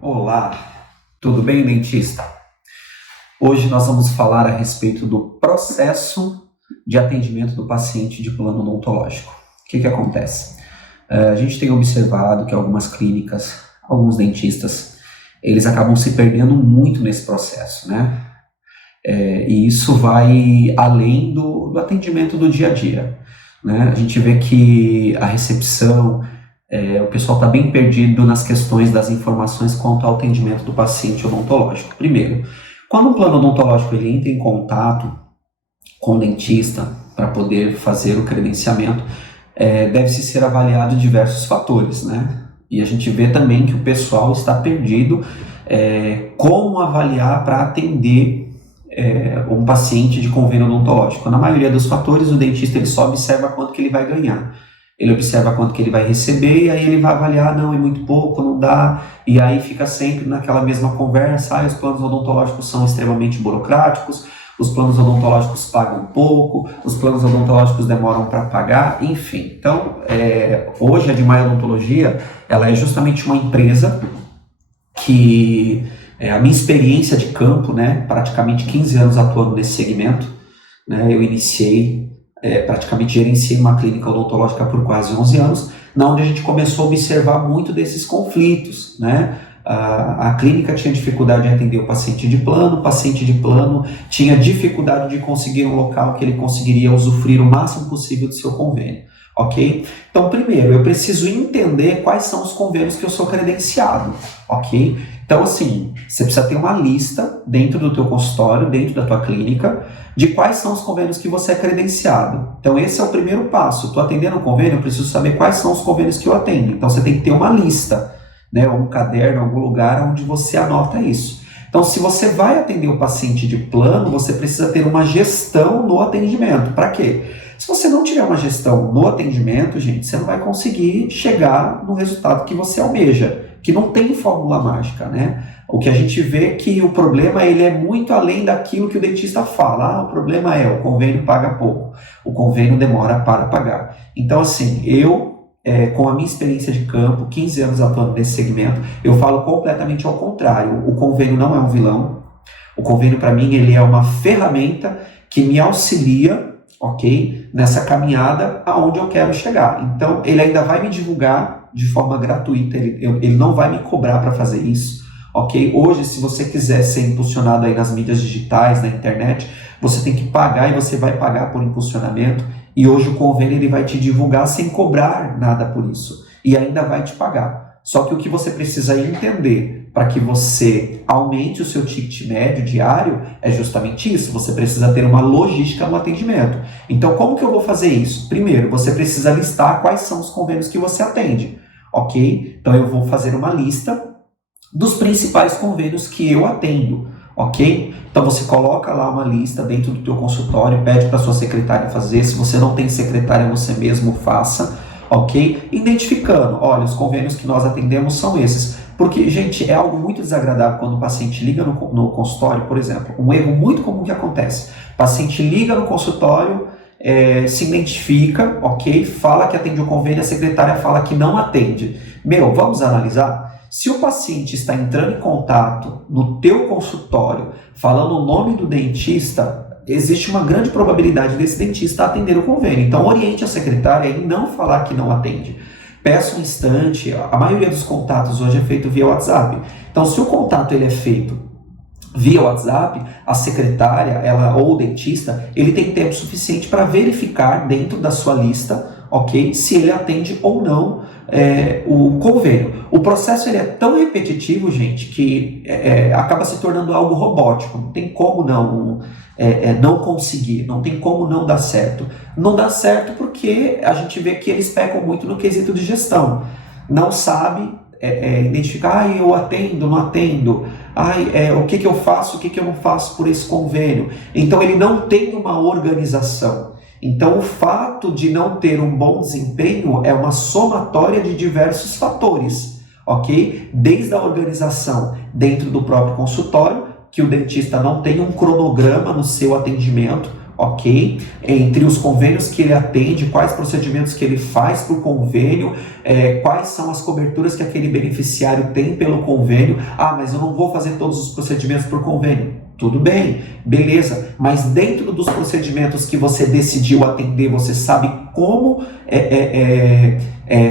Olá, tudo bem, dentista? Hoje nós vamos falar a respeito do processo de atendimento do paciente de plano odontológico. O que acontece? A gente tem observado que algumas clínicas, alguns dentistas, eles acabam se perdendo muito nesse processo, né? E isso vai além do atendimento do dia a dia, né? A gente vê que a recepção, o pessoal está bem perdido nas questões das informações quanto ao atendimento do paciente odontológico. Primeiro, quando um plano odontológico ele entra em contato com o dentista para poder fazer o credenciamento, deve-se ser avaliado diversos fatores, né? E a gente vê também que o pessoal está perdido como avaliar para atender um paciente de convênio odontológico. Na maioria dos fatores, o dentista ele só observa quanto que ele vai ganhar. Ele observa quanto que ele vai receber e aí ele vai avaliar, não, é muito pouco, não dá, e aí fica sempre naquela mesma conversa, os planos odontológicos são extremamente burocráticos, os planos odontológicos pagam pouco, os planos odontológicos demoram para pagar, enfim. Então, hoje a Edmaia Odontologia, ela é justamente uma empresa que, a minha experiência de campo, né, praticamente 15 anos atuando nesse segmento, né, eu iniciei praticamente gerenciei uma clínica odontológica por quase 11 anos, onde a gente começou a observar muito desses conflitos, né? A clínica tinha dificuldade em atender o paciente de plano tinha dificuldade de conseguir um local que ele conseguiria usufruir o máximo possível do seu convênio, ok? Então, primeiro, eu preciso entender quais são os convênios que eu sou credenciado, ok? Então, assim, você precisa ter uma lista dentro do teu consultório, dentro da tua clínica, de quais são os convênios que você é credenciado. Então, esse é o primeiro passo. Estou atendendo um convênio, eu preciso saber quais são os convênios que eu atendo. Então, você tem que ter uma lista, né, ou um caderno, algum lugar onde você anota isso. Então, se você vai atender o paciente de plano, você precisa ter uma gestão no atendimento. Para quê? Se você não tiver uma gestão no atendimento, gente, você não vai conseguir chegar no resultado que você almeja, que não tem fórmula mágica, né? O que a gente vê é que o problema ele é muito além daquilo que o dentista fala. O problema o convênio paga pouco, o convênio demora para pagar. Então, assim, com a minha experiência de campo, 15 anos atuando nesse segmento, eu falo completamente ao contrário. O convênio não é um vilão. O convênio, para mim, ele é uma ferramenta que me auxilia, ok, nessa caminhada aonde eu quero chegar. Então, ele ainda vai me divulgar de forma gratuita, ele não vai me cobrar para fazer isso, ok? Hoje, se você quiser ser impulsionado aí nas mídias digitais, na internet, você tem que pagar e você vai pagar por impulsionamento, e hoje o convênio ele vai te divulgar sem cobrar nada por isso, e ainda vai te pagar. Só que o que você precisa entender para que você aumente o seu ticket médio diário é justamente isso. Você precisa ter uma logística no atendimento. Então, como que eu vou fazer isso? Primeiro, você precisa listar quais são os convênios que você atende, ok? Então, eu vou fazer uma lista dos principais convênios que eu atendo, ok? Então, você coloca lá uma lista dentro do teu consultório, pede para sua secretária fazer. Se você não tem secretária, você mesmo faça. Ok? Identificando, olha, os convênios que nós atendemos são esses. Porque, gente, é algo muito desagradável quando o paciente liga no consultório, por exemplo. Um erro muito comum que acontece. O paciente liga no consultório, se identifica, ok? Fala que atende o convênio, a secretária fala que não atende. Vamos analisar? Se o paciente está entrando em contato no teu consultório, falando o nome do dentista, existe uma grande probabilidade desse dentista atender o convênio. Então, oriente a secretária em não falar que não atende. Peça um instante. A maioria dos contatos hoje é feito via WhatsApp. Então, se o contato ele é feito via WhatsApp, a secretária ou o dentista, ele tem tempo suficiente para verificar dentro da sua lista, ok, se ele atende ou não o convênio. O processo ele é tão repetitivo, gente, que acaba se tornando algo robótico. Não tem como não conseguir, não tem como não dar certo. Não dá certo porque a gente vê que eles pecam muito no quesito de gestão. Não sabe identificar, eu atendo, não atendo, o que eu faço, o que eu não faço por esse convênio. Então ele não tem uma organização. Então o fato de não ter um bom desempenho é uma somatória de diversos fatores, ok? Desde a organização dentro do próprio consultório, que o dentista não tem um cronograma no seu atendimento, ok? Entre os convênios que ele atende, quais procedimentos que ele faz por convênio, quais são as coberturas que aquele beneficiário tem pelo convênio. Ah, mas eu não vou fazer todos os procedimentos por convênio. Tudo bem, beleza, mas dentro dos procedimentos que você decidiu atender, você sabe como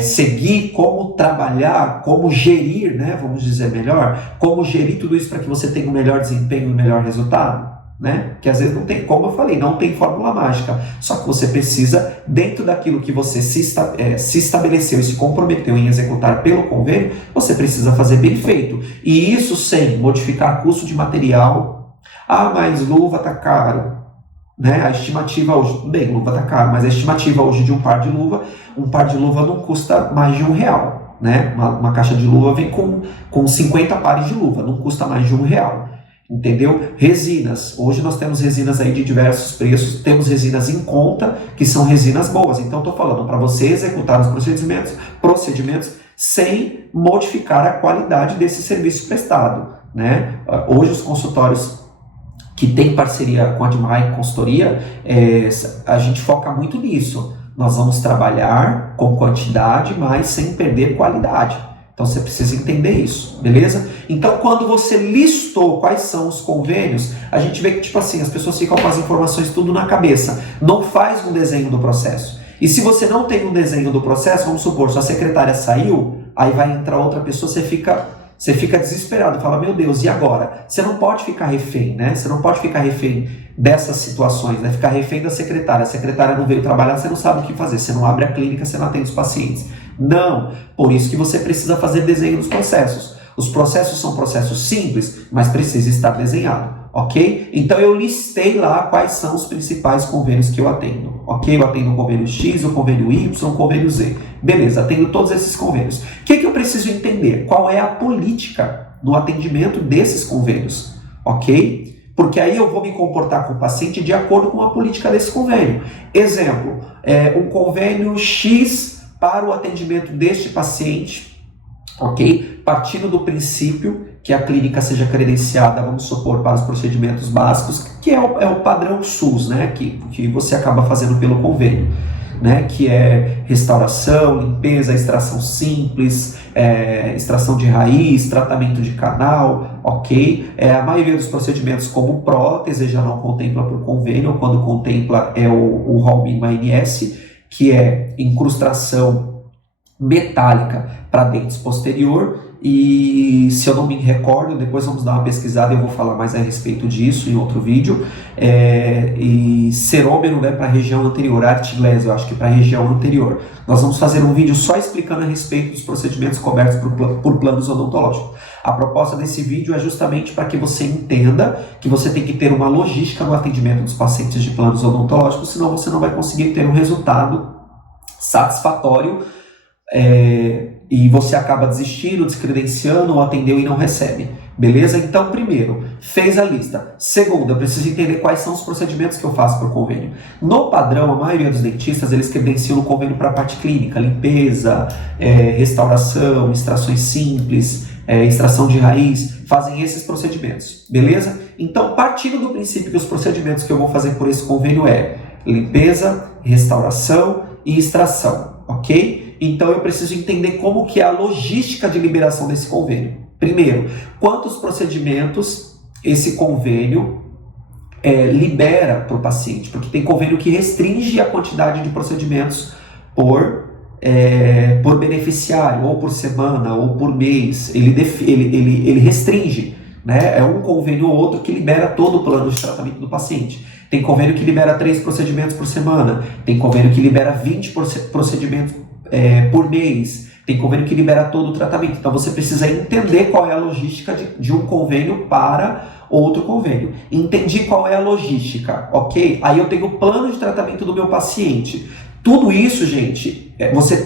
seguir, como trabalhar, como gerir, né? Vamos dizer melhor, como gerir tudo isso para que você tenha um melhor desempenho e um melhor resultado? Né? Que às vezes não tem, como eu falei, não tem fórmula mágica, só que você precisa, dentro daquilo que você se estabeleceu e se comprometeu em executar pelo convênio, você precisa fazer bem feito, e isso sem modificar custo de material. Ah, mas luva tá caro, né? A estimativa hoje, bem, luva tá caro, mas a estimativa hoje de um par de luva não custa mais de R$1, né? Uma caixa de luva vem com 50 pares de luva, não custa mais de R$1. Entendeu? Resinas. Hoje nós temos resinas aí de diversos preços, temos resinas em conta, que são resinas boas. Então estou falando para você executar os procedimentos sem modificar a qualidade desse serviço prestado, né? Hoje os consultórios que têm parceria com a Admai Consultoria, a gente foca muito nisso. Nós vamos trabalhar com quantidade, mas sem perder qualidade. Então você precisa entender isso, beleza? Então quando você listou quais são os convênios, a gente vê que tipo assim, as pessoas ficam com as informações tudo na cabeça, não faz um desenho do processo. E se você não tem um desenho do processo, vamos supor, sua secretária saiu, aí vai entrar outra pessoa, você fica desesperado, fala, meu Deus, e agora? Você não pode ficar refém, né? Você não pode ficar refém dessas situações, né? Ficar refém da secretária. A secretária não veio trabalhar, você não sabe o que fazer, você não abre a clínica, você não atende os pacientes. Não, por isso que você precisa fazer desenho dos processos. Os processos são processos simples, mas precisa estar desenhado, ok? Então eu listei lá quais são os principais convênios que eu atendo, ok? Eu atendo o convênio X, o convênio Y, o convênio Z. Beleza, atendo todos esses convênios. O que eu preciso entender? Qual é a política no atendimento desses convênios, ok? Porque aí eu vou me comportar com o paciente de acordo com a política desse convênio. Exemplo, um convênio X para o atendimento deste paciente, ok? Partindo do princípio que a clínica seja credenciada, vamos supor, para os procedimentos básicos, que é o padrão SUS, né? Que você acaba fazendo pelo convênio, né? Que é restauração, limpeza, extração simples, extração de raiz, tratamento de canal, ok? A maioria dos procedimentos, como prótese, já não contempla por convênio, quando contempla o rol mínimo ANS, que é incrustação metálica para dentes posterior, e se eu não me recordo, depois vamos dar uma pesquisada, eu vou falar mais a respeito disso em outro vídeo, e cerômero, né, para a região anterior, artiglese, eu acho que para a região anterior. Nós vamos fazer um vídeo só explicando a respeito dos procedimentos cobertos por planos odontológicos. A proposta desse vídeo é justamente para que você entenda que você tem que ter uma logística no atendimento dos pacientes de planos odontológicos, senão você não vai conseguir ter um resultado satisfatório, e você acaba desistindo, descredenciando, ou atendeu e não recebe. Beleza? Então, primeiro, fez a lista. Segundo, eu preciso entender quais são os procedimentos que eu faço para o convênio. No padrão, a maioria dos dentistas, eles credenciam o convênio para a parte clínica, limpeza, restauração, extrações simples, extração de raiz, fazem esses procedimentos. Beleza? Então, partindo do princípio que os procedimentos que eu vou fazer por esse convênio é limpeza, restauração e extração, ok? Então eu preciso entender como que é a logística de liberação desse convênio. Primeiro, quantos procedimentos esse convênio libera para o paciente? Porque tem convênio que restringe a quantidade de procedimentos por beneficiário, ou por semana, ou por mês. Ele restringe, né? É um convênio ou outro que libera todo o plano de tratamento do paciente. Tem convênio que libera 3 procedimentos por semana, tem convênio que libera 20 procedimentos por mês, tem convênio que libera todo o tratamento. Então você precisa entender qual é a logística de um convênio para outro convênio. Entendi qual é a logística, ok? Aí eu tenho o plano de tratamento do meu paciente. Tudo isso, gente,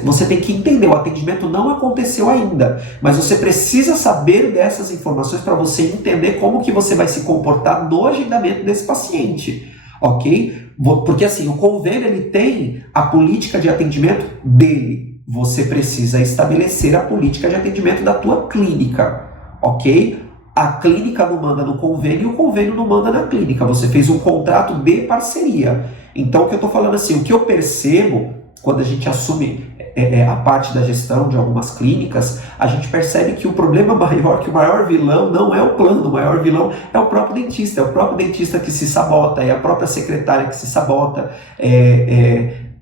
você tem que entender, o atendimento não aconteceu ainda, mas você precisa saber dessas informações para você entender como que você vai se comportar no agendamento desse paciente, ok? Porque assim, o convênio ele tem a política de atendimento dele, você precisa estabelecer a política de atendimento da tua clínica, ok? a clínica não manda no convênio e o convênio não manda na clínica. Você fez um contrato de parceria. Então, o que eu estou falando assim, o que eu percebo quando a gente assume a parte da gestão de algumas clínicas, a gente percebe que o problema maior, que o maior vilão não é o plano, o maior vilão é o próprio dentista. É o próprio dentista que se sabota, é a própria secretária que se sabota.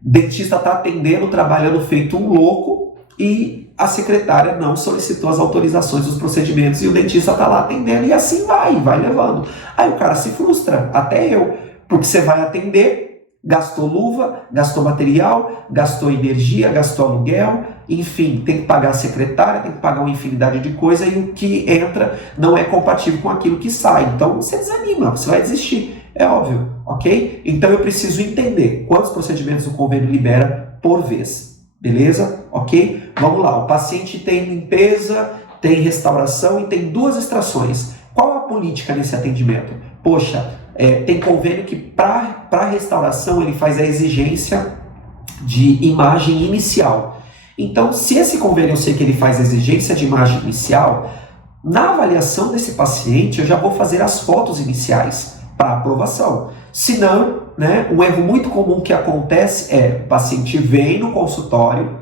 Dentista está atendendo, trabalhando feito um louco e a secretária não solicitou as autorizações dos procedimentos e o dentista está lá atendendo e assim vai levando. Aí o cara se frustra, até eu, porque você vai atender, gastou luva, gastou material, gastou energia, gastou aluguel, enfim, tem que pagar a secretária, tem que pagar uma infinidade de coisas e o que entra não é compatível com aquilo que sai. Então você desanima, você vai desistir, é óbvio, ok? Então eu preciso entender quantos procedimentos o convênio libera por vez, beleza? Ok? Vamos lá, o paciente tem limpeza, tem restauração e tem 2 extrações. Qual a política nesse atendimento? Poxa, tem convênio que para restauração ele faz a exigência de imagem inicial. Então, se esse convênio eu sei que ele faz a exigência de imagem inicial, na avaliação desse paciente eu já vou fazer as fotos iniciais para aprovação. Se não, um erro muito comum que acontece é o paciente vem no consultório,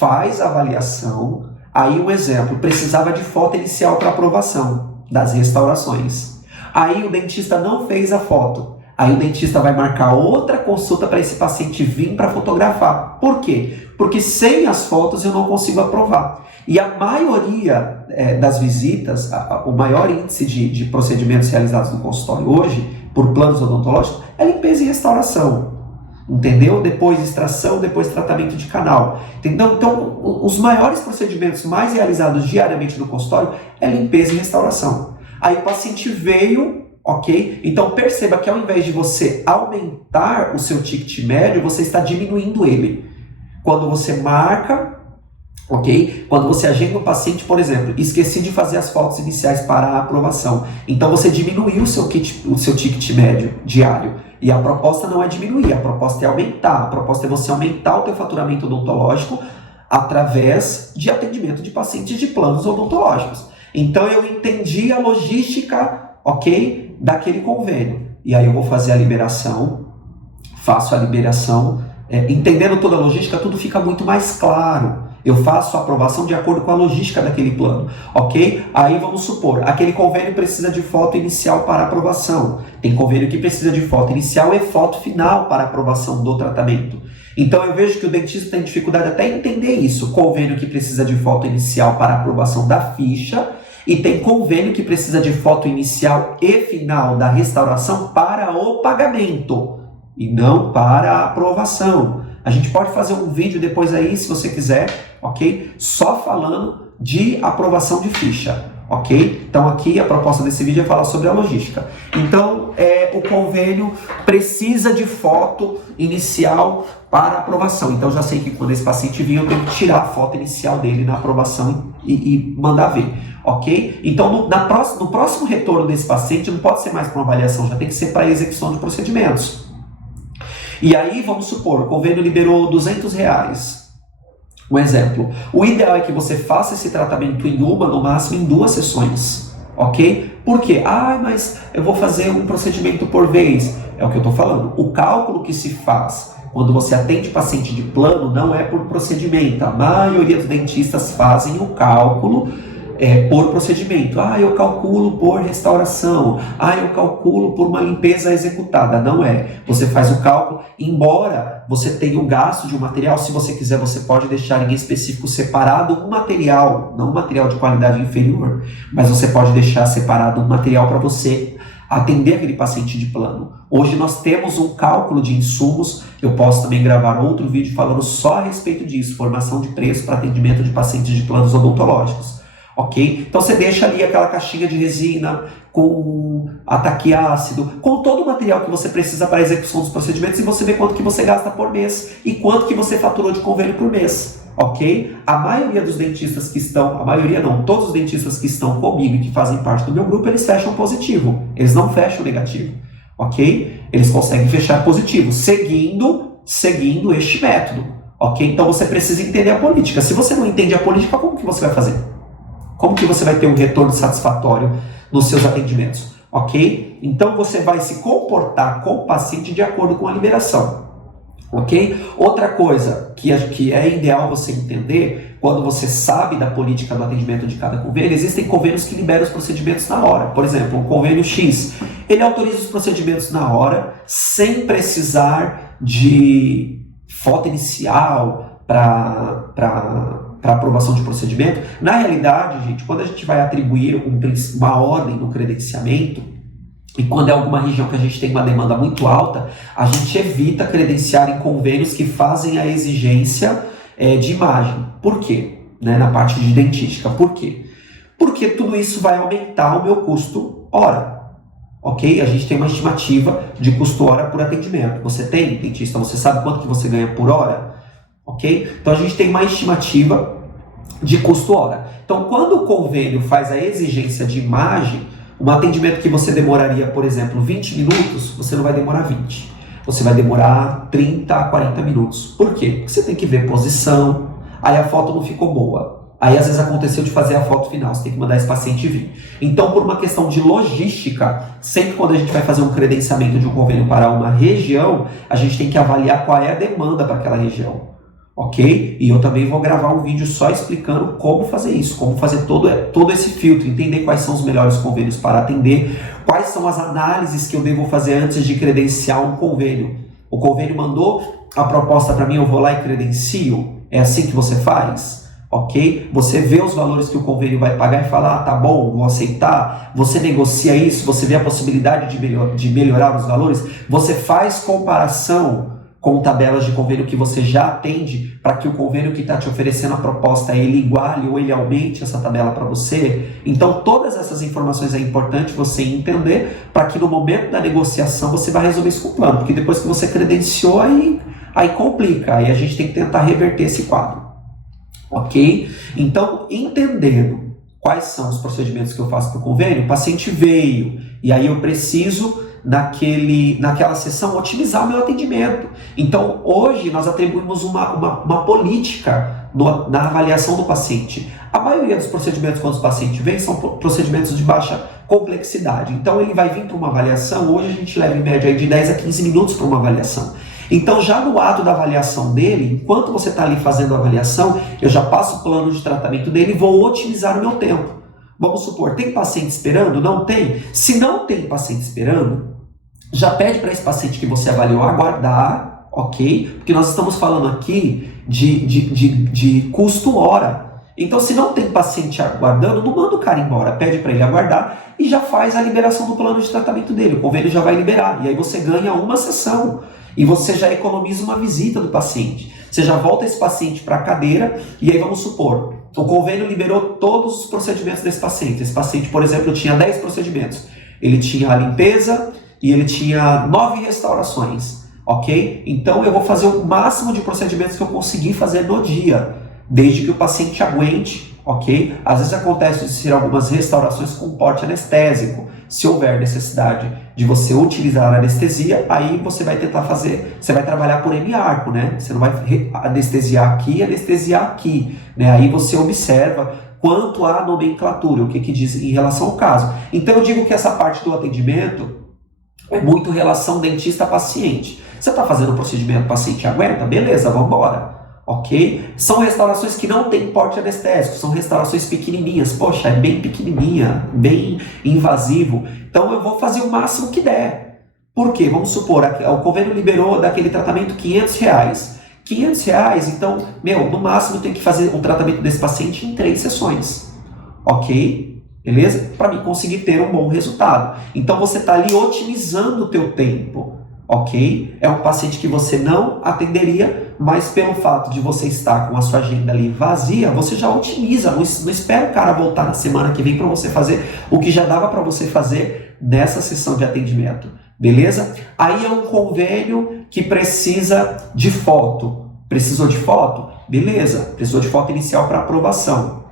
faz a avaliação, aí um exemplo, precisava de foto inicial para aprovação das restaurações. Aí o dentista não fez a foto. Aí o dentista vai marcar outra consulta para esse paciente vir para fotografar. Por quê? Porque sem as fotos eu não consigo aprovar. E a maioria das visitas, o maior índice de procedimentos realizados no consultório hoje, por planos odontológicos, é limpeza e restauração. Entendeu? Depois extração, depois tratamento de canal. Entendeu? Então, os maiores procedimentos mais realizados diariamente no consultório é limpeza e restauração. Aí o paciente veio, ok? Então perceba que ao invés de você aumentar o seu ticket médio, você está diminuindo ele. Quando você marca, ok? Quando você agenda um paciente, por exemplo, esqueci de fazer as fotos iniciais para a aprovação. Então você diminuiu o seu ticket médio diário. E a proposta não é diminuir, a proposta é aumentar. A proposta é você aumentar o teu faturamento odontológico através de atendimento de pacientes de planos odontológicos. Então eu entendi a logística, ok, daquele convênio. E aí eu vou fazer a liberação, faço a liberação, entendendo toda a logística, tudo fica muito mais claro. Eu faço a aprovação de acordo com a logística daquele plano, ok? Aí vamos supor, aquele convênio precisa de foto inicial para aprovação. Tem convênio que precisa de foto inicial e foto final para aprovação do tratamento. Então eu vejo que o dentista tem dificuldade até em entender isso. Convênio que precisa de foto inicial para aprovação da ficha e tem convênio que precisa de foto inicial e final da restauração para o pagamento e não para a aprovação. A gente pode fazer um vídeo depois aí, se você quiser, ok? Só falando de aprovação de ficha, ok? Então aqui a proposta desse vídeo é falar sobre a logística. Então o convênio precisa de foto inicial para aprovação. Então já sei que quando esse paciente vir eu tenho que tirar a foto inicial dele na aprovação e mandar ver, ok? Então no próximo retorno desse paciente não pode ser mais para uma avaliação, já tem que ser para a execução de procedimentos. E aí, vamos supor, o convênio liberou R$200. Um exemplo. O ideal é que você faça esse tratamento em uma, no máximo em 2 sessões. Ok? Por quê? Mas eu vou fazer um procedimento por vez. É o que eu estou falando. O cálculo que se faz quando você atende paciente de plano não é por procedimento. A maioria dos dentistas fazem o cálculo por procedimento. Eu calculo por restauração. Eu calculo por uma limpeza executada. Não é. Você faz o cálculo, embora você tenha o gasto de um material, se você quiser, você pode deixar em específico separado um material, não um material de qualidade inferior, mas você pode deixar separado um material para você atender aquele paciente de plano. Hoje nós temos um cálculo de insumos, eu posso também gravar outro vídeo falando só a respeito disso, formação de preço para atendimento de pacientes de planos odontológicos. Ok? Então você deixa ali aquela caixinha de resina com ataque ácido, com todo o material que você precisa para a execução dos procedimentos e você vê quanto que você gasta por mês e quanto que você faturou de convênio por mês. Ok? A maioria dos dentistas que estão, a maioria não, todos os dentistas que estão comigo e que fazem parte do meu grupo, eles fecham positivo, eles não fecham negativo. Ok? Eles conseguem fechar positivo, seguindo este método. Ok? Então você precisa entender a política. Se você não entende a política, como que você vai fazer? Como que você vai ter um retorno satisfatório nos seus atendimentos? Ok? Então você vai se comportar com o paciente de acordo com a liberação. Ok? Outra coisa que é ideal você entender, quando você sabe da política do atendimento de cada convênio, existem convênios que liberam os procedimentos na hora. Por exemplo, o convênio X, ele autoriza os procedimentos na hora, sem precisar de foto inicial para aprovação de procedimento. Na realidade, gente, quando a gente vai atribuir uma ordem no credenciamento, e quando é alguma região que a gente tem uma demanda muito alta, a gente evita credenciar em convênios que fazem a exigência de imagem. Por quê? Na parte de dentística. Por quê? Porque tudo isso vai aumentar o meu custo hora. Ok? A gente tem uma estimativa de custo hora por atendimento. Você tem, dentista, você sabe quanto que você ganha por hora? Ok? Então a gente tem uma estimativa de custo hora. Então quando o convênio faz a exigência de imagem, um atendimento que você demoraria, por exemplo, 20 minutos, você não vai demorar 20. Você vai demorar 30 a 40 minutos. Por quê? Porque você tem que ver posição, aí a foto não ficou boa. Aí às vezes aconteceu de fazer a foto final, você tem que mandar esse paciente vir. Então, por uma questão de logística, sempre quando a gente vai fazer um credenciamento de um convênio para uma região, a gente tem que avaliar qual é a demanda para aquela região. Ok? E eu também vou gravar um vídeo só explicando como fazer isso, como fazer todo esse filtro, entender quais são os melhores convênios para atender, quais são as análises que eu devo fazer antes de credenciar um convênio. O convênio mandou a proposta para mim, eu vou lá e credencio? É assim que você faz? Ok? Você vê os valores que o convênio vai pagar e fala, tá bom, vou aceitar. Você negocia isso, você vê a possibilidade de melhorar os valores, você faz comparação com tabelas de convênio que você já atende, para que o convênio que está te oferecendo a proposta, ele iguale ou ele aumente essa tabela para você. Então, todas essas informações é importante você entender, para que no momento da negociação você vai resolver isso com o plano, porque depois que você credenciou, aí complica, aí a gente tem que tentar reverter esse quadro. Ok? Então, entendendo quais são os procedimentos que eu faço para o convênio, o paciente veio, e aí eu preciso naquela sessão otimizar o meu atendimento. Então hoje nós atribuímos uma política na avaliação do paciente. A maioria dos procedimentos quando o paciente vem são procedimentos de baixa complexidade. Então ele vai vir para uma avaliação, hoje a gente leva em média aí de 10 a 15 minutos para uma avaliação. Então já no ato da avaliação dele, enquanto você está ali fazendo a avaliação, eu já passo o plano de tratamento dele e vou otimizar o meu tempo. Vamos supor, tem paciente esperando? Não tem? Se não tem paciente esperando, já pede para esse paciente que você avaliou aguardar, ok? Porque nós estamos falando aqui de custo hora. Então, se não tem paciente aguardando, não manda o cara embora, pede para ele aguardar e já faz a liberação do plano de tratamento dele. O convênio já vai liberar, e aí você ganha uma sessão e você já economiza uma visita do paciente. Você já volta esse paciente para a cadeira e aí vamos supor, o convênio liberou todos os procedimentos desse paciente. Esse paciente, por exemplo, tinha 10 procedimentos. Ele tinha a limpeza, e ele tinha 9 restaurações, ok? Então eu vou fazer o máximo de procedimentos que eu conseguir fazer no dia, desde que o paciente aguente, ok? Às vezes acontece de ser algumas restaurações com porte anestésico. Se houver necessidade de você utilizar a anestesia, aí você vai tentar fazer, você vai trabalhar por hemiarco, né? Você não vai anestesiar aqui, né? Aí você observa quanto à nomenclatura, o que diz em relação ao caso. Então eu digo que essa parte do atendimento é muito relação dentista-paciente. Você está fazendo o procedimento, o paciente aguenta? Beleza, vamos embora. Ok? São restaurações que não tem porte anestésico, são restaurações pequenininhas. Poxa, é bem pequenininha, bem invasivo. Então eu vou fazer o máximo que der. Por quê? Vamos supor, o convênio liberou daquele tratamento R$500. R$500, então, no máximo eu tenho que fazer o tratamento desse paciente em 3 sessões. Ok? Beleza? Para mim conseguir ter um bom resultado. Então você está ali otimizando o teu tempo, ok? É um paciente que você não atenderia, mas pelo fato de você estar com a sua agenda ali vazia, você já otimiza, não espera o cara voltar na semana que vem para você fazer o que já dava para você fazer nessa sessão de atendimento, beleza? Aí é um convênio que precisa de foto. Precisou de foto? Beleza, precisou de foto inicial para aprovação.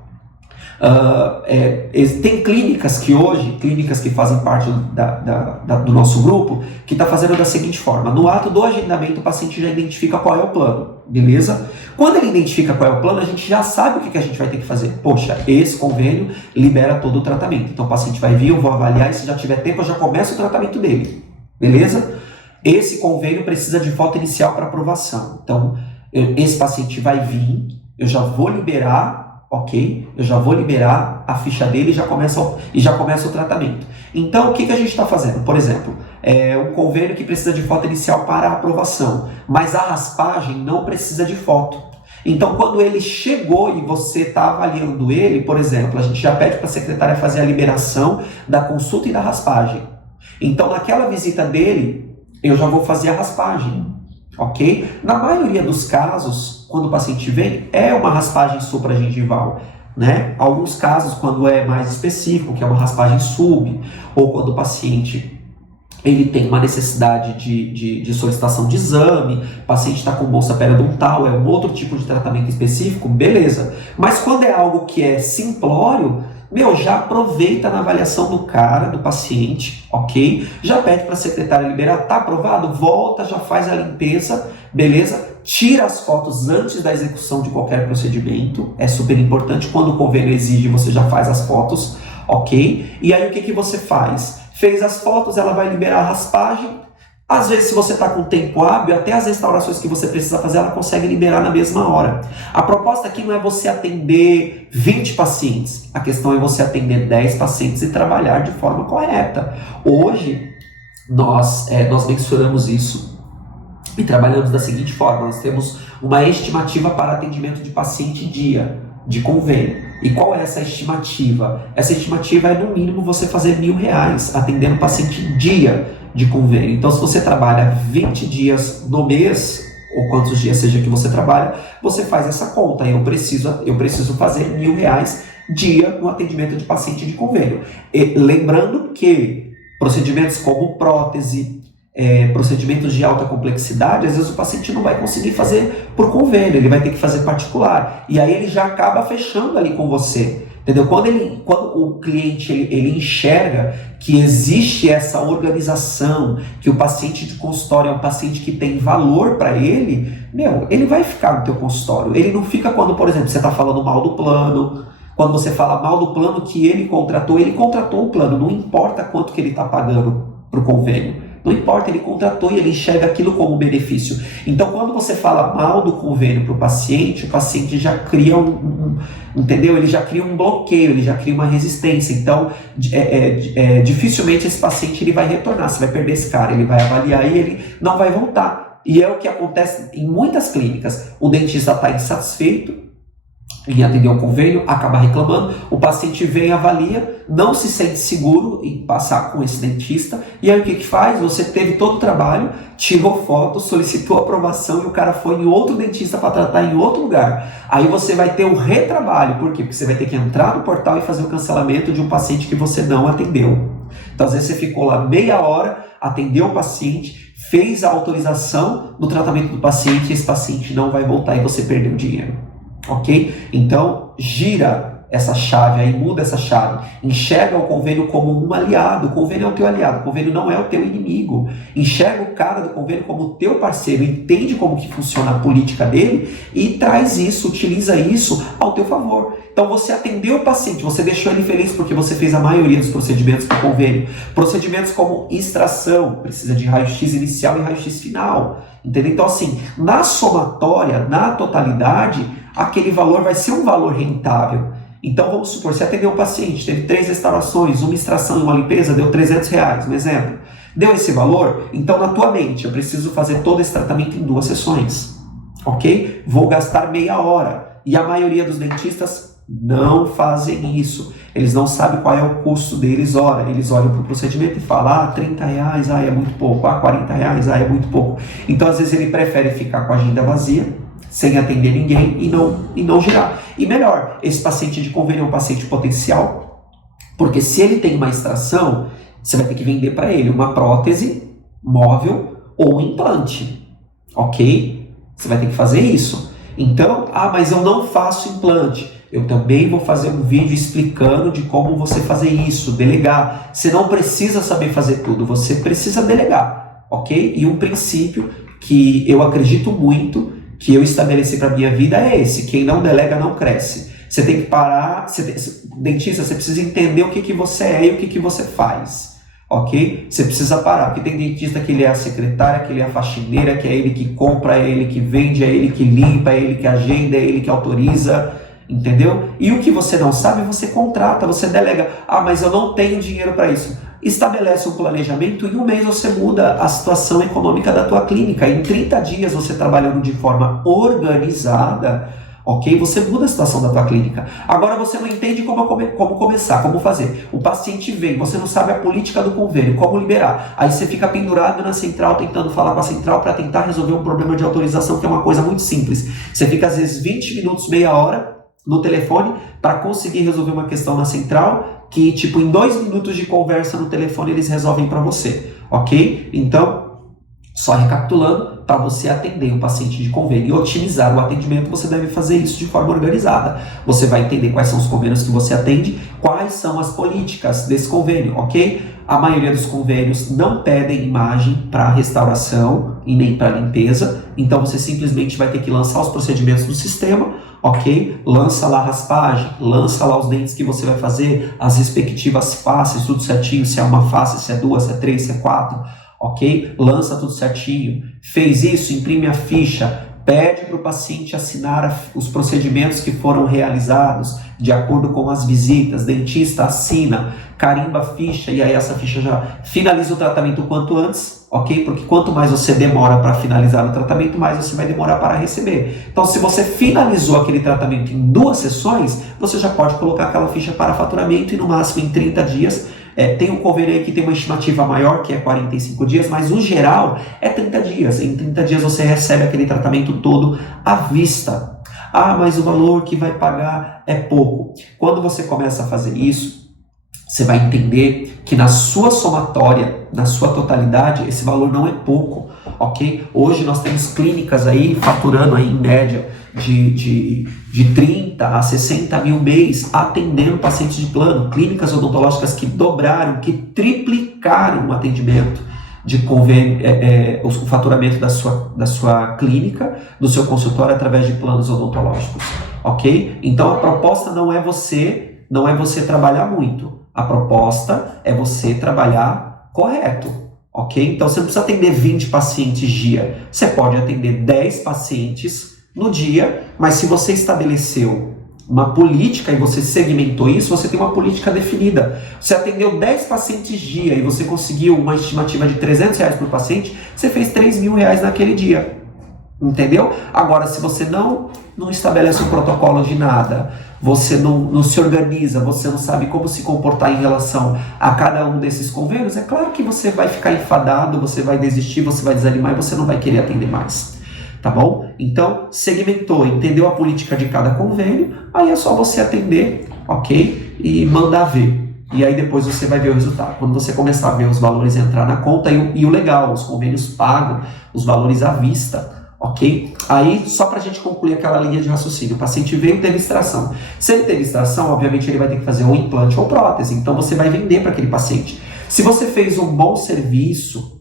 Tem clínicas que hoje, clínicas que fazem parte do nosso grupo, que está fazendo da seguinte forma: no ato do agendamento o paciente já identifica qual é o plano, beleza? Quando ele identifica qual é o plano, a gente já sabe o que a gente vai ter que fazer. Poxa, esse convênio libera todo o tratamento, então o paciente vai vir, eu vou avaliar, e se já tiver tempo eu já começo o tratamento dele, beleza? Esse convênio precisa de foto inicial para aprovação, então esse paciente vai vir, eu já vou liberar, ok? Eu já vou liberar a ficha dele e já começa o tratamento. Então, o que a gente está fazendo? Por exemplo, um convênio que precisa de foto inicial para aprovação, mas a raspagem não precisa de foto. Então, quando ele chegou e você está avaliando ele, por exemplo, a gente já pede para a secretária fazer a liberação da consulta e da raspagem. Então, naquela visita dele, eu já vou fazer a raspagem, ok? Na maioria dos casos, quando o paciente vem, é uma raspagem supragengival, né? Alguns casos, quando é mais específico, que é uma raspagem sub, ou quando o paciente ele tem uma necessidade de solicitação de exame, o paciente está com bolsa periodontal, é um outro tipo de tratamento específico, beleza. Mas quando é algo que é simplório, já aproveita na avaliação do cara, do paciente, ok? Já pede para a secretária liberar, tá aprovado? Volta, já faz a limpeza, beleza? Tira as fotos antes da execução de qualquer procedimento, é super importante. Quando o convênio exige, você já faz as fotos, ok? E aí o que você faz? Fez as fotos, ela vai liberar a raspagem. Às vezes, se você está com tempo hábil, até as restaurações que você precisa fazer, ela consegue liberar na mesma hora. A proposta aqui não é você atender 20 pacientes. A questão é você atender 10 pacientes e trabalhar de forma correta. Hoje, nós mensuramos isso e trabalhamos da seguinte forma: nós temos uma estimativa para atendimento de paciente dia, de convênio. E qual é essa estimativa? Essa estimativa é, no mínimo, você fazer R$1.000 atendendo paciente dia de convênio. Então, se você trabalha 20 dias no mês, ou quantos dias seja que você trabalha, você faz essa conta. Eu preciso fazer R$1.000 dia no atendimento de paciente de convênio. E, lembrando que procedimentos como prótese, procedimentos de alta complexidade, às vezes o paciente não vai conseguir fazer por convênio, ele vai ter que fazer particular. E aí ele já acaba fechando ali com você. Entendeu? Quando o cliente ele enxerga que existe essa organização, que o paciente de consultório é um paciente que tem valor para ele, ele vai ficar no teu consultório. Ele não fica quando, por exemplo, você está falando mal do plano, quando você fala mal do plano que ele contratou o plano, não importa quanto que ele está pagando para o convênio. Não importa, ele contratou e ele enxerga aquilo como benefício. Então, quando você fala mal do convênio para o paciente já cria entendeu? Ele já cria um bloqueio, ele já cria uma resistência. Então, dificilmente esse paciente ele vai retornar. Você vai perder esse cara, ele vai avaliar e ele não vai voltar. E é o que acontece em muitas clínicas. O dentista está insatisfeito em atender o convênio, acaba reclamando, o paciente vem, avalia, não se sente seguro em passar com esse dentista, e aí o que faz? Você teve todo o trabalho, tirou foto, solicitou aprovação e o cara foi em outro dentista para tratar em outro lugar. Aí você vai ter o retrabalho, por quê? Porque você vai ter que entrar no portal e fazer o cancelamento de um paciente que você não atendeu. Então às vezes você ficou lá meia hora, atendeu o paciente, fez a autorização do tratamento do paciente e esse paciente não vai voltar e você perdeu dinheiro. Ok? Então, gira essa chave aí, muda essa chave. Enxerga o convênio como um aliado. O convênio é o teu aliado, o convênio não é o teu inimigo. Enxerga o cara do convênio como o teu parceiro, entende como que funciona a política dele e traz isso, utiliza isso ao teu favor. Então, você atendeu o paciente, você deixou ele feliz porque você fez a maioria dos procedimentos do convênio. Procedimentos como extração, precisa de raio-x inicial e raio-x final. Entendeu? Então, assim, na somatória, na totalidade, aquele valor vai ser um valor rentável. Então, vamos supor, você atendeu o paciente, teve 3 restaurações, uma extração e uma limpeza, deu R$300, um exemplo. Deu esse valor? Então, na tua mente, eu preciso fazer todo esse tratamento em 2 sessões. Ok? Vou gastar meia hora. E a maioria dos dentistas não fazem isso. Eles não sabem qual é o custo deles, eles olham para o procedimento e falam, R$30, é muito pouco, R$40, é muito pouco. Então, às vezes, ele prefere ficar com a agenda vazia, sem atender ninguém e não girar. E melhor, esse paciente de convênio é um paciente potencial, porque se ele tem uma extração, você vai ter que vender para ele uma prótese móvel ou um implante, ok? Você vai ter que fazer isso. Então, mas eu não faço implante. Eu também vou fazer um vídeo explicando de como você fazer isso, delegar. Você não precisa saber fazer tudo, você precisa delegar, ok? E um princípio que eu acredito muito, que eu estabeleci para minha vida é esse: quem não delega não cresce. Você tem que parar, dentista, você precisa entender o que você é e o que você faz, ok? Você precisa parar, porque tem dentista que ele é a secretária, que ele é a faxineira, que é ele que compra, é ele que vende, é ele que limpa, é ele que agenda, é ele que autoriza, entendeu? E o que você não sabe, você contrata, você delega. Ah, mas eu não tenho dinheiro para isso. Estabelece um planejamento e em um mês você muda a situação econômica da tua clínica. Em 30 dias você trabalhando de forma organizada, ok? Você muda a situação da tua clínica. Agora você não entende como começar, como fazer. O paciente vem, você não sabe a política do convênio, como liberar. Aí você fica pendurado na central, tentando falar com a central para tentar resolver um problema de autorização, que é uma coisa muito simples. Você fica às vezes 20 minutos, meia hora no telefone para conseguir resolver uma questão na central, que tipo em 2 minutos de conversa no telefone eles resolvem para você, ok? Então, só recapitulando, para você atender um paciente de convênio e otimizar o atendimento, você deve fazer isso de forma organizada. Você vai entender quais são os convênios que você atende, quais são as políticas desse convênio, ok? A maioria dos convênios não pedem imagem para restauração e nem para limpeza, então você simplesmente vai ter que lançar os procedimentos do sistema, ok? Lança lá a raspagem, lança lá os dentes que você vai fazer, as respectivas faces, tudo certinho, se é uma face, se é 2, se é 3, se é 4, ok? Lança tudo certinho. Fez isso, imprime a ficha, pede para o paciente assinar os procedimentos que foram realizados de acordo com as visitas, dentista assina, carimba a ficha e aí essa ficha já finaliza o tratamento o quanto antes, ok? Porque quanto mais você demora para finalizar o tratamento, mais você vai demorar para receber. Então, se você finalizou aquele tratamento em 2 sessões, você já pode colocar aquela ficha para faturamento e no máximo em 30 dias. Tem um convênio aí que tem uma estimativa maior, que é 45 dias, mas o geral é 30 dias. Em 30 dias você recebe aquele tratamento todo à vista. Ah, mas o valor que vai pagar é pouco. Quando você começa a fazer isso, você vai entender que na sua somatória, na sua totalidade, esse valor não é pouco, ok? Hoje nós temos clínicas aí faturando aí em média de 30 a 60 mil mês atendendo pacientes de plano, clínicas odontológicas que dobraram, que triplicaram o atendimento de convênio, o faturamento da sua clínica, do seu consultório através de planos odontológicos, ok? Então a proposta não é você trabalhar muito, a proposta é você trabalhar correto, ok? Então você não precisa atender 20 pacientes dia, você pode atender 10 pacientes no dia, mas se você estabeleceu uma política e você segmentou isso, você tem uma política definida. Você atendeu 10 pacientes dia e você conseguiu uma estimativa de R$300 por paciente, você fez R$3.000 naquele dia, entendeu? Agora, se você não estabelece um protocolo de nada, você não se organiza, você não sabe como se comportar em relação a cada um desses convênios, é claro que você vai ficar enfadado, você vai desistir, você vai desanimar e você não vai querer atender mais. Tá bom? Então, segmentou, entendeu a política de cada convênio, aí é só você atender, ok? E mandar ver. E aí depois você vai ver o resultado. Quando você começar a ver os valores entrar na conta, e o legal, os convênios pagam os valores à vista, ok? Aí, só para a gente concluir aquela linha de raciocínio, o paciente veio e teve extração. Se ele teve extração, obviamente ele vai ter que fazer ou implante ou prótese, então você vai vender para aquele paciente. Se você fez um bom serviço,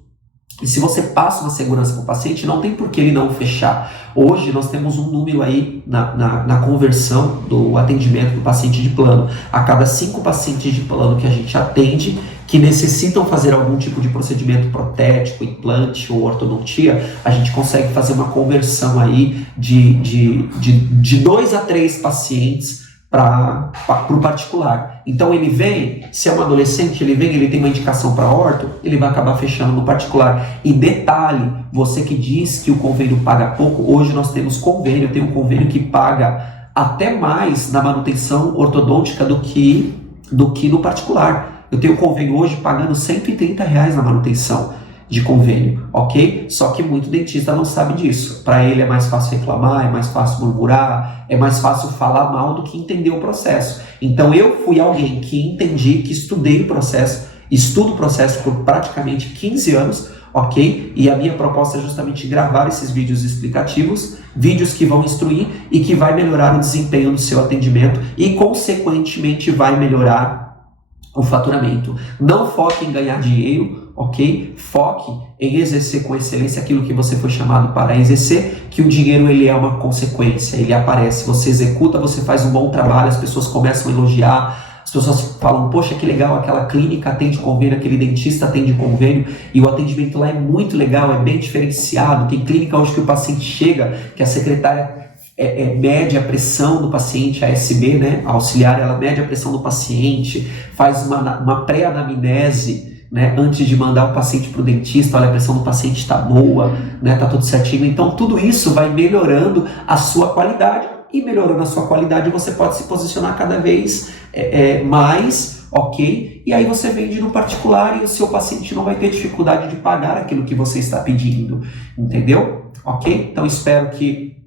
e se você passa uma segurança para o paciente, não tem por que ele não fechar. Hoje nós temos um número aí na conversão do atendimento do paciente de plano. A cada 5 pacientes de plano que a gente atende, que necessitam fazer algum tipo de procedimento protético, implante ou ortodontia, a gente consegue fazer uma conversão aí de 2 a 3 pacientes para o particular. Então ele vem, se é um adolescente, ele tem uma indicação para orto, ele vai acabar fechando no particular. E detalhe, você que diz que o convênio paga pouco, hoje nós temos convênio, tem um convênio que paga até mais na manutenção ortodôntica do que no particular. Eu tenho convênio hoje pagando R$130 na manutenção de convênio, ok? Só que muito dentista não sabe disso. Para ele é mais fácil reclamar, é mais fácil murmurar, é mais fácil falar mal do que entender o processo. Então eu fui alguém que entendi, que estudei o processo, estudo o processo por praticamente 15 anos, ok? E a minha proposta é justamente gravar esses vídeos explicativos, vídeos que vão instruir e que vai melhorar o desempenho do seu atendimento e, consequentemente, vai melhorar o faturamento. Não foque em ganhar dinheiro, ok? Foque em exercer com excelência aquilo que você foi chamado para exercer, que o dinheiro ele é uma consequência, ele aparece, você executa, você faz um bom trabalho, as pessoas começam a elogiar, as pessoas falam, poxa, que legal, aquela clínica atende convênio, aquele dentista atende convênio, e o atendimento lá é muito legal, é bem diferenciado. Tem clínica hoje que o paciente chega, que a secretária mede a pressão do paciente, a ASB, né, a auxiliar, ela mede a pressão do paciente, faz uma pré-anamnese, né, antes de mandar o paciente para o dentista, olha, a pressão do paciente está boa, né, tá tudo certinho. Então tudo isso vai melhorando a sua qualidade, e melhorando a sua qualidade você pode se posicionar cada vez mais, ok? E aí você vende no particular e o seu paciente não vai ter dificuldade de pagar aquilo que você está pedindo, entendeu? Ok? Então espero que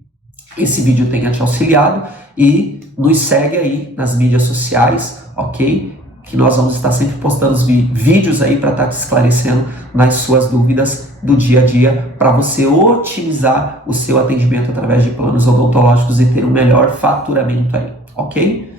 esse vídeo tenha te auxiliado e nos segue aí nas mídias sociais, ok? Que nós vamos estar sempre postando vídeos aí para estar te esclarecendo nas suas dúvidas do dia a dia, para você otimizar o seu atendimento através de planos odontológicos e ter um melhor faturamento aí, ok?